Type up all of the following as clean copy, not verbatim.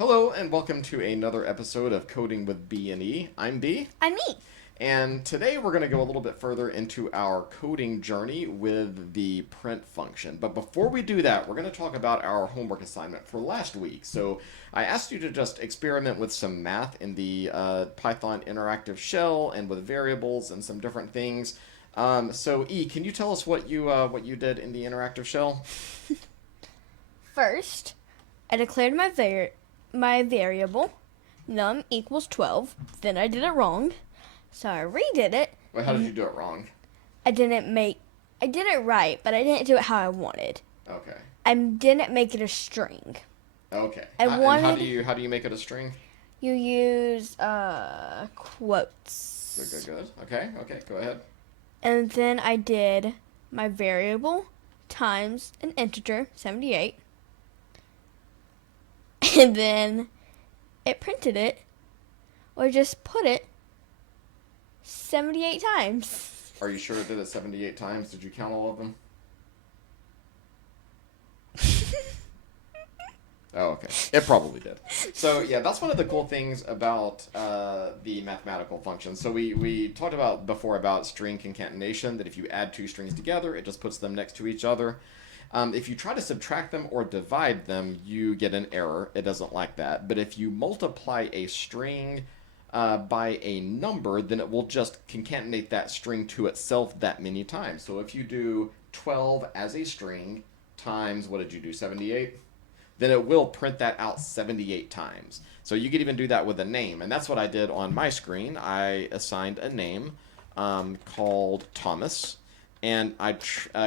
Hello and welcome to another episode of Coding with B and E. I'm B, I'm me. and today we're going to go a little bit further into our coding journey with the print function. But before we do that, we're going to talk about our homework assignment for last week. So I asked you to just experiment with some math in the Python interactive shell and with variables and some different things. So E, can you tell us what you did in the interactive shell? First, I declared my variable num equals 12. Then I did it wrong, so I redid it. Wait, how did you do it wrong? I did it right, but I didn't do it how I wanted. Okay. I didn't make it a string. Okay. I And wanted how do you make it a string? you use quotes. Good. Okay, go ahead. And then I did my variable times an integer, 78. And then it printed it, or just put it 78 times. Are you sure it did it 78 times? Did you count all of them? Oh, okay. It probably did. So, yeah, that's one of the cool things about the mathematical functions. So we talked about before about string concatenation, that if you add two strings together, it just puts them next to each other. If you try to subtract them or divide them, you get an error. It doesn't like that. But if you multiply a string by a number, then it will just concatenate that string to itself that many times. So if you do 12 as a string times, what did you do, 78? Then it will print that out 78 times. So you could even do that with a name. And that's what I did on my screen. I assigned a name called Thomas. And I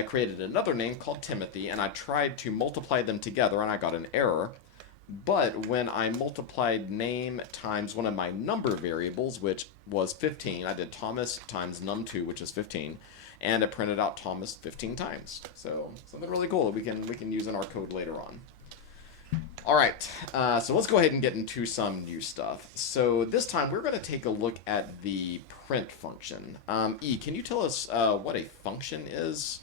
created another name called Timothy, and I tried to multiply them together, and I got an error. But when I multiplied name times one of my number variables, which was 15, I did Thomas times num2, which is 15, and it printed out Thomas 15 times. So something really cool that we can use in our code later on. All right, so let's go ahead and get into some new stuff. So this time we're going to take a look at the print function. E, can you tell us what a function is?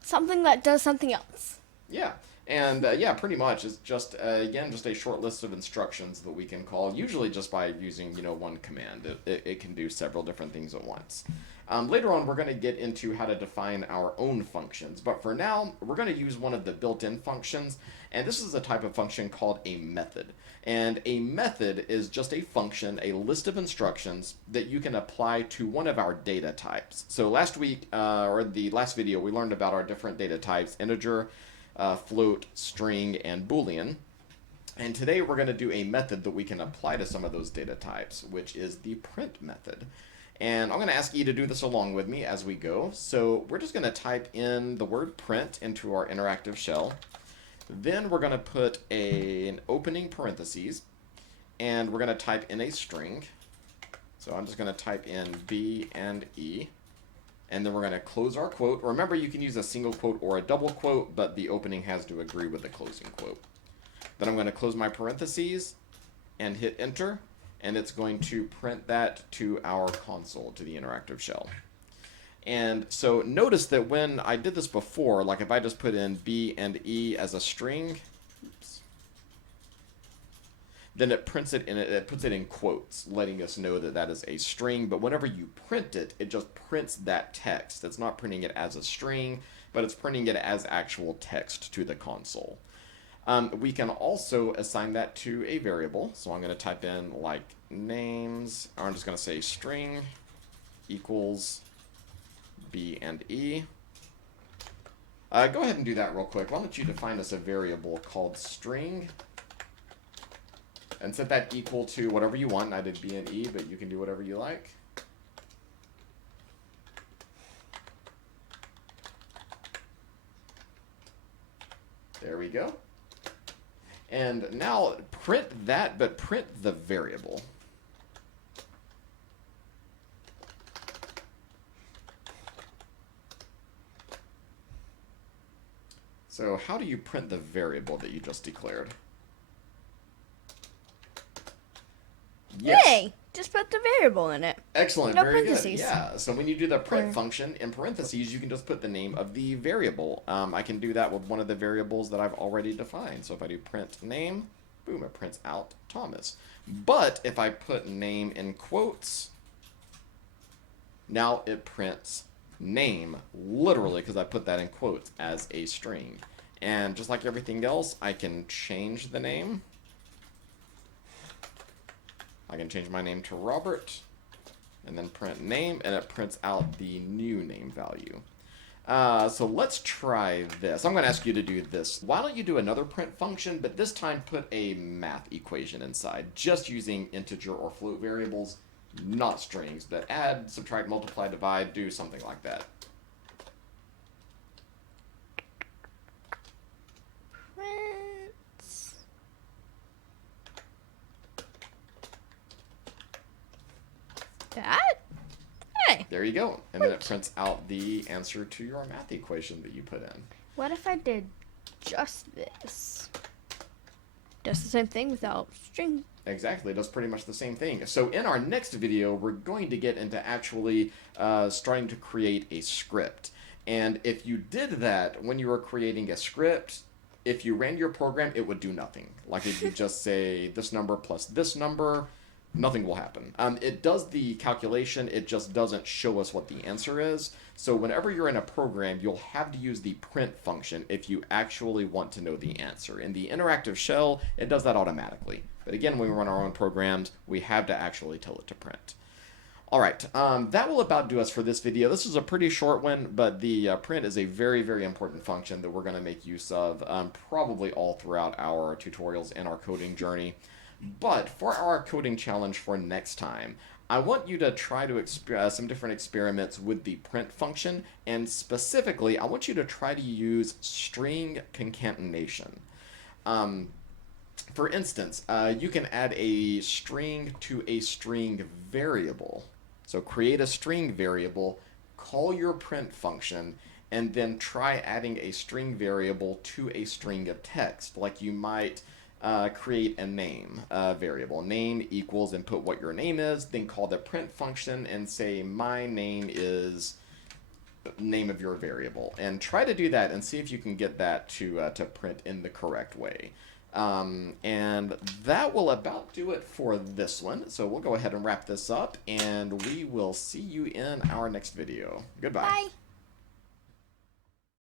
Something that does something else. Yeah, and yeah, pretty much. It's just, again, just a short list of instructions that we can call, usually just by using, one command. It can do several different things at once. Later on, we're going to get into how to define our own functions. But for now, we're going to use one of the built-in functions. And this is a type of function called a method. And a method is just a function, a list of instructions that you can apply to one of our data types. So last week, or the last video, we learned about our different data types: integer, float, string, and boolean. And today we're going to do a method that we can apply to some of those data types, which is the print method. And I'm going to ask you to do this along with me as we go. So we're just going to type in the word print into our interactive shell. Then we're going to put an opening parentheses, and we're going to type in a string. So I'm just going to type in B and E, and then we're going to close our quote. Remember, you can use a single quote or a double quote, but the opening has to agree with the closing quote. Then I'm going to close my parentheses and hit enter, and it's going to print that to our console, to the interactive shell. And so notice that when I did this before, like if I just put in B and E as a string, then it prints it in it puts it in quotes, letting us know that that is a string. But whenever you print it, it just prints that text. It's not printing it as a string, but it's printing it as actual text to the console. We can also assign that to a variable. So I'm going to type in like names, or I'm just going to say string equals B and E. Go ahead and do that real quick. Why don't you define us a variable called string and set that equal to whatever you want. I did B and E, but you can do whatever you like. There we go. And now print that, but print the variable. So how do you print the variable that you just declared? Yes. Hey, just put the variable in it. Excellent, No very parentheses. good. Yeah, so when you do the print function, in parentheses, you can just put the name of the variable. I can do that with one of the variables that I've already defined. So if I do print name, boom, it prints out Thomas. But if I put name in quotes, now it prints name, literally, because I put that in quotes as a string. And just like everything else, I can change the name. I can change my name to Robert, and then print name, and it prints out the new name value. So let's try this. I'm going to ask you to do this. Why don't you do another print function, but this time put a math equation inside, just using integer or float variables, not strings, but add, subtract, multiply, divide, do something like that. That? Hey. There you go. And then it prints out the answer to your math equation that you put in. What if I did just this? Does the same thing without string. Exactly, it does pretty much the same thing. So in our next video, we're going to get into actually starting to create a script. And if you did that when you were creating a script, if you ran your program, it would do nothing. Like if you just say this number plus this number, nothing will happen. It does the calculation, it just doesn't show us what the answer is. So whenever you're in a program, you'll have to use the print function if you actually want to know the answer. In the interactive shell, it does that automatically. But again, when we run our own programs, we have to actually tell it to print. All right, that will about do us for this video. This is a pretty short one, but the print is a very, very important function that we're going to make use of probably all throughout our tutorials and our coding journey. But for our coding challenge for next time, I want you to try to some different experiments with the print function, and specifically, I want you to try to use string concatenation. For instance, you can add a string to a string variable. So create a string variable, call your print function, and then try adding a string variable to a string of text, like you might create a name variable. Name equals and put what your name is, then call the print function and say my name is name of your variable. And try to do that and see if you can get that to print in the correct way. And that will about do it for this one. So we'll go ahead and wrap this up, and we will see you in our next video. Goodbye. Bye.